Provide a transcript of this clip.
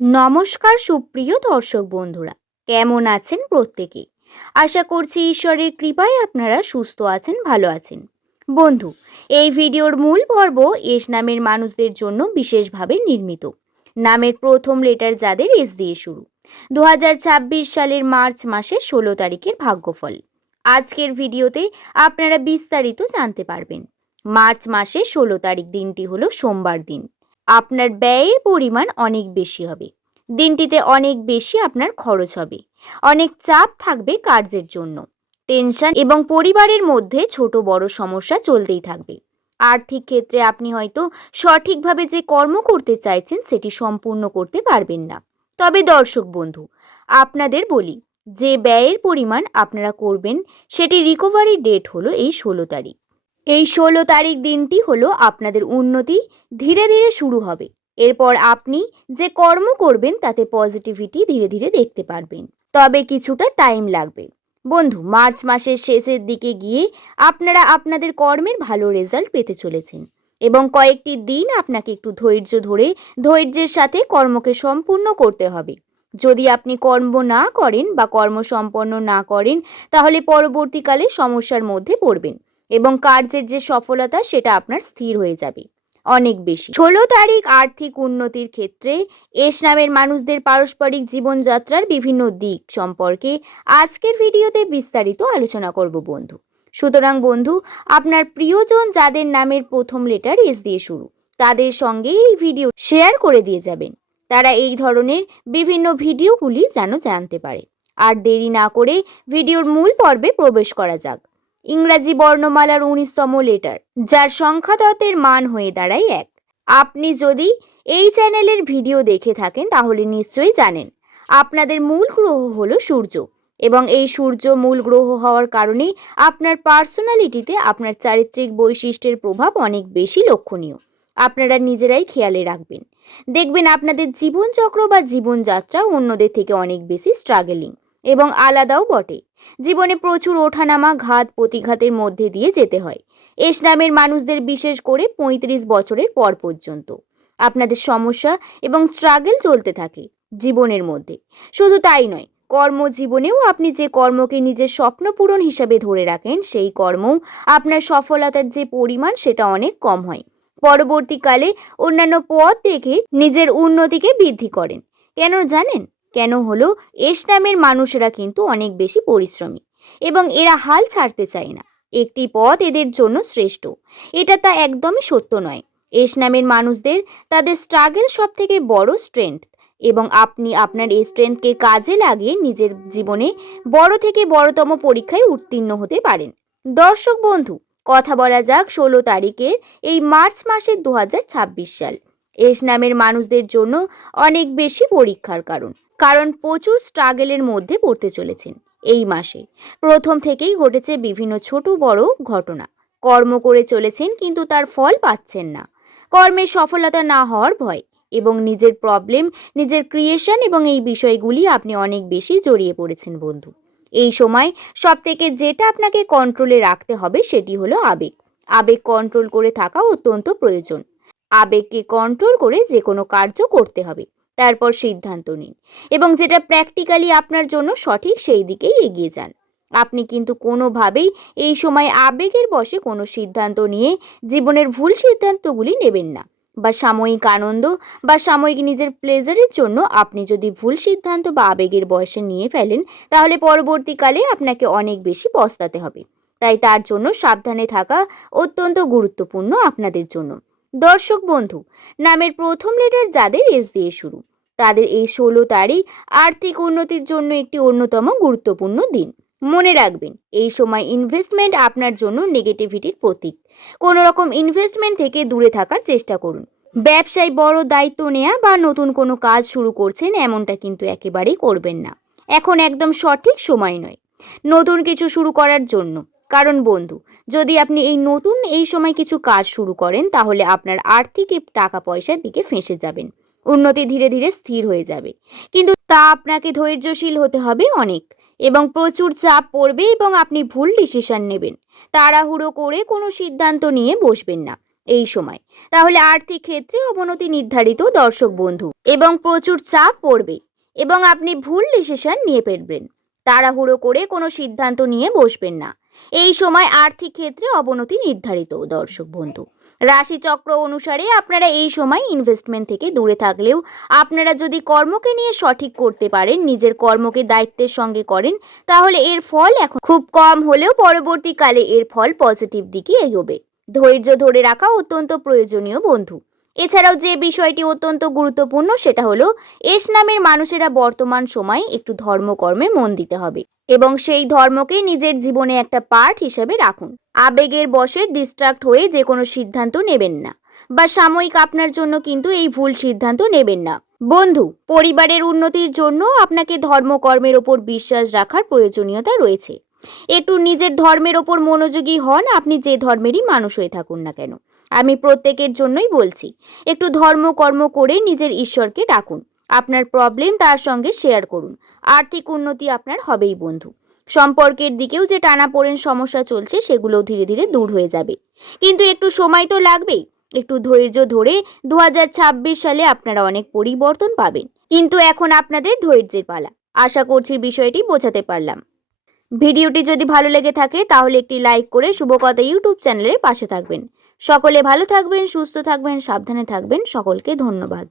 নমস্কার সুপ্রিয় দর্শক বন্ধুরা, কেমন আছেন প্রত্যেকে? আশা করছি ঈশ্বরের কৃপায় আপনারা সুস্থ আছেন, ভালো আছেন। বন্ধু, এই ভিডিওর মূল পর্ব এস নামের মানুষদের জন্য বিশেষভাবে নির্মিত। নামের প্রথম লেটার যাদের এস দিয়ে শুরু। 2026 সালের মার্চ মাসের 16 তারিখের ভাগ্যফল। আজকের ভিডিওতে আপনারা বিস্তারিত জানতে পারবেন। মার্চ মাসের 16 তারিখ দিনটি হলো সোমবার দিন। আপনার ব্যয়ের পরিমাণ অনেক বেশি হবে। দিনটিতে অনেক বেশি আপনার খরচ হবে। অনেক চাপ থাকবে কার্যের জন্য। টেনশন এবং পরিবারের মধ্যে ছোট বড় সমস্যা চলতেই থাকবে। আর্থিক ক্ষেত্রে আপনি হয়তো সঠিকভাবে যে কর্ম করতে চাইছেন সেটি সম্পূর্ণ করতে পারবেন না। তবে দর্শক বন্ধু, আপনাদের বলি, যে ব্যয়ের পরিমাণ আপনারা করবেন সেটি রিকভারি ডেট হলো এই 16 তারিখ। এই 16 তারিখ দিনটি হলো আপনাদের উন্নতি ধীরে ধীরে শুরু হবে। এরপর আপনি যে কর্ম করবেন তাতে পজিটিভিটি ধীরে ধীরে দেখতে পারবেন। তবে কিছুটা টাইম লাগবে। বন্ধু, মার্চ মাসের শেষের দিকে গিয়ে আপনারা আপনাদের কর্মের ভালো রেজাল্ট পেতে চলেছেন এবং কয়েকটি দিন আপনাকে একটু ধৈর্য ধরে ধৈর্যের সাথে কর্মকে সম্পূর্ণ করতে হবে। যদি আপনি কর্ম না করেন বা কর্ম সম্পন্ন না করেন তাহলে পরবর্তীকালে সমস্যার মধ্যে পড়বেন এবং কার্যের যে সফলতা সেটা আপনার স্থির হয়ে যাবে অনেক বেশি। 16 তারিখ আর্থিক উন্নতির ক্ষেত্রে এস নামের মানুষদের পারস্পরিক জীবনযাত্রার বিভিন্ন দিক সম্পর্কে আজকের ভিডিওতে বিস্তারিত আলোচনা করব বন্ধু। সুতরাং বন্ধু, আপনার প্রিয়জন যাদের নামের প্রথম লেটার এস দিয়ে শুরু তাদের সঙ্গে এই ভিডিও শেয়ার করে দিয়ে যাবেন। তারা এই ধরনের বিভিন্ন ভিডিওগুলি যেন জানতে পারে। আর দেরি না করে ভিডিওর মূল পর্বে প্রবেশ করা যাক। ইংরাজি বর্ণমালার 19তম লেটার, যার সংখ্যাতত্ত্বের মান হয়ে দাঁড়ায় 1। আপনি যদি এই চ্যানেলের ভিডিও দেখে থাকেন তাহলে নিশ্চয়ই জানেন আপনাদের মূল গ্রহ হলো সূর্য এবং এই সূর্য মূল গ্রহ হওয়ার কারণে আপনার পার্সোনালিটিতে আপনার চারিত্রিক বৈশিষ্ট্যের প্রভাব অনেক বেশি লক্ষণীয়। আপনারা নিজেরাই খেয়ালে রাখবেন। দেখবেন আপনাদের জীবনচক্র বা জীবনযাত্রা অন্যদের থেকে অনেক বেশি স্ট্রাগলিং এবং আলাদাও বটে। জীবনে প্রচুর ওঠানামা, ঘাত প্রতিঘাতের মধ্যে দিয়ে যেতে হয়। এস নামের মানুষদের বিশেষ করে 35 বছরের পর পর্যন্ত আপনাদের সমস্যা এবং স্ট্রাগল চলতে থাকে জীবনের মধ্যে। শুধু তাই নয়, কর্মজীবনেও আপনি যে কর্মকে নিজের স্বপ্ন পূরণ হিসাবে ধরে রাখেন সেই কর্মও আপনার সফলতার যে পরিমাণ সেটা অনেক কম হয়। পরবর্তীকালে অন্যান্য পথ দেখে নিজের উন্নতিকে বৃদ্ধি করেন। কেন জানেন? কেন হলো, এস নামের মানুষেরা কিন্তু অনেক বেশি পরিশ্রমী এবং এরা হাল ছাড়তে চায় না। একটি পথ এদের জন্য শ্রেষ্ঠ, এটা তা একদমই সত্য নয়। এস নামের মানুষদের তাদের স্ট্রাগল সব থেকে বড় স্ট্রেংথ এবং আপনি আপনার এই স্ট্রেংথকে কাজে লাগিয়ে নিজের জীবনে বড় থেকে বড়তম পরীক্ষায় উত্তীর্ণ হতে পারেন। দর্শক বন্ধু, কথা বলা যাক 16 তারিখের এই মার্চ মাসের 2026 সাল এস নামের মানুষদের জন্য অনেক বেশি পরীক্ষার কারণ প্রচুর স্ট্রাগলের মধ্যে পড়তে চলেছেন। এই মাসে প্রথম থেকেই ঘটেছে বিভিন্ন ছোট বড় ঘটনা। কর্ম করে চলেছেন কিন্তু তার ফল পাচ্ছেন না। কর্মের সফলতা না হওয়ার ভয় এবং নিজের প্রবলেম, নিজের ক্রিয়েশন এবং এই বিষয়গুলি আপনি অনেক বেশি জড়িয়ে পড়েছেন বন্ধু। এই সময় সব থেকে যেটা আপনাকে কন্ট্রোলে রাখতে হবে সেটি হলো আবেগ। আবেগ কন্ট্রোল করে থাকা অত্যন্ত প্রয়োজন। আবেগকে কন্ট্রোল করে যে কোনো কার্য করতে হবে। তারপর সিদ্ধান্ত নিন এবং যেটা প্র্যাকটিক্যালি আপনার জন্য সঠিক সেই দিকেই এগিয়ে যান। আপনি কিন্তু কোনোভাবেই এই সময় আবেগের বশে কোনো সিদ্ধান্ত নিয়ে জীবনের ভুল সিদ্ধান্তগুলি নেবেন না, বা সাময়িক আনন্দ বা সাময়িক নিজের প্লেজারের জন্য আপনি যদি ভুল সিদ্ধান্ত বা আবেগের বশে নিয়ে ফেলেন তাহলে পরবর্তীকালে আপনাকে অনেক বেশি পস্তাতে হবে। তাই তার জন্য সাবধানে থাকা অত্যন্ত গুরুত্বপূর্ণ আপনাদের জন্য। দর্শক বন্ধু, নামের প্রথম লেটার যাদের এস দিয়ে শুরু তাদের এই 16 তারিখ আর্থিক উন্নতির জন্য একটি অন্যতম গুরুত্বপূর্ণ দিন। মনে রাখবেন, এই সময় ইনভেস্টমেন্ট আপনার জন্য নেগেটিভিটির প্রতীক। কোনো রকম ইনভেস্টমেন্ট থেকে দূরে থাকার চেষ্টা করুন। ব্যবসায় বড় দায়িত্ব নেওয়া বা নতুন কোনো কাজ শুরু করছেন এমনটা কিন্তু একেবারেই করবেন না। এখন একদম সঠিক সময় নয় নতুন কিছু শুরু করার জন্য। কারণ বন্ধু, যদি আপনি এই সময় কিছু কাজ শুরু করেন তাহলে আপনার আর্থিক টাকা পয়সার দিকে ফেঁসে যাবেন। উন্নতি ধীরে ধীরে স্থির হয়ে যাবে, কিন্তু তা আপনাকে ধৈর্যশীল হতে হবে অনেক এবং প্রচুর চাপ পড়বে এবং আপনি ভুল ডিসিশন নেবেন। তাড়াহুড়ো করে কোনো সিদ্ধান্ত নিয়ে বসবেন না। এই সময়, তাহলে আর্থিক ক্ষেত্রে অবনতি নির্ধারিত দর্শক বন্ধু, এবং প্রচুর চাপ পড়বে এবং আপনি ভুল ডিসিশন নিয়ে ফেলবেন। তাড়াহুড়ো করে কোনো সিদ্ধান্ত নিয়ে বসবেন না। এই সময় আর্থিক ক্ষেত্রে অবনতি নির্ধারিত দর্শক বন্ধু। রাশিচক্র অনুসারে আপনারা এই সময় ইনভেস্টমেন্ট থেকে দূরে থাকলেও আপনারা যদি কর্মকে নিয়ে সঠিক করতে পারেন, নিজের কর্মকে দায়িত্বের সঙ্গে করেন, তাহলে এর ফল এখন খুব কম হলেও পরবর্তীকালে এর ফল পজিটিভ দিকে এগোবে। ধৈর্য ধরে রাখা অত্যন্ত প্রয়োজনীয় বন্ধু। এছাড়াও যে বিষয়টি অত্যন্ত গুরুত্বপূর্ণ সেটা হলো এস নামের মানুষেরা বর্তমান সময়ে একটু ধর্মকর্মে মন দিতে হবে এবং সেই ধর্মকে নিজের জীবনে একটা পার্ট হিসেবে রাখুন। আবেগের বশে ডিস্ট্রাক্ট হয়ে যে কোনো সিদ্ধান্ত নেবেন না, বা সাময়িক আপনার জন্য কিন্তু এই ভুল সিদ্ধান্ত নেবেন না। বন্ধু, পরিবারের উন্নতির জন্য আপনাকে ধর্মকর্মের ওপর বিশ্বাস রাখার প্রয়োজনীয়তা রয়েছে। একটু নিজের ধর্মের ওপর মনোযোগী হন, আপনি যে ধর্মেরই মানুষ হয়ে থাকুন না কেন। আমি প্রত্যেকের জন্যই বলছি, একটু ধর্মকর্ম করে নিজের ঈশ্বরকে ডাকুন। আপনার প্রবলেম তার সঙ্গে শেয়ার করুন। আর্থিক উন্নতি আপনার হবেই বন্ধু। সম্পর্কের দিকেও যে টানাপোড়েন সমস্যা চলছে সেগুলোও ধীরে ধীরে দূর হয়ে যাবে, কিন্তু একটু সময় তো লাগবেই। একটু ধৈর্য ধরে 2026 সালে আপনারা অনেক পরিবর্তন পাবেন, কিন্তু এখন আপনাদের ধৈর্যের পালা। আশা করছি বিষয়টি বোঝাতে পারলাম। ভিডিওটি যদি ভালো লেগে থাকে তাহলে একটি লাইক করে শুভকথা ইউটিউব চ্যানেলের পাশে থাকবেন। সকলে ভালো থাকবেন, সুস্থ থাকবেন, সাবধানে থাকবেন। সকলকে ধন্যবাদ।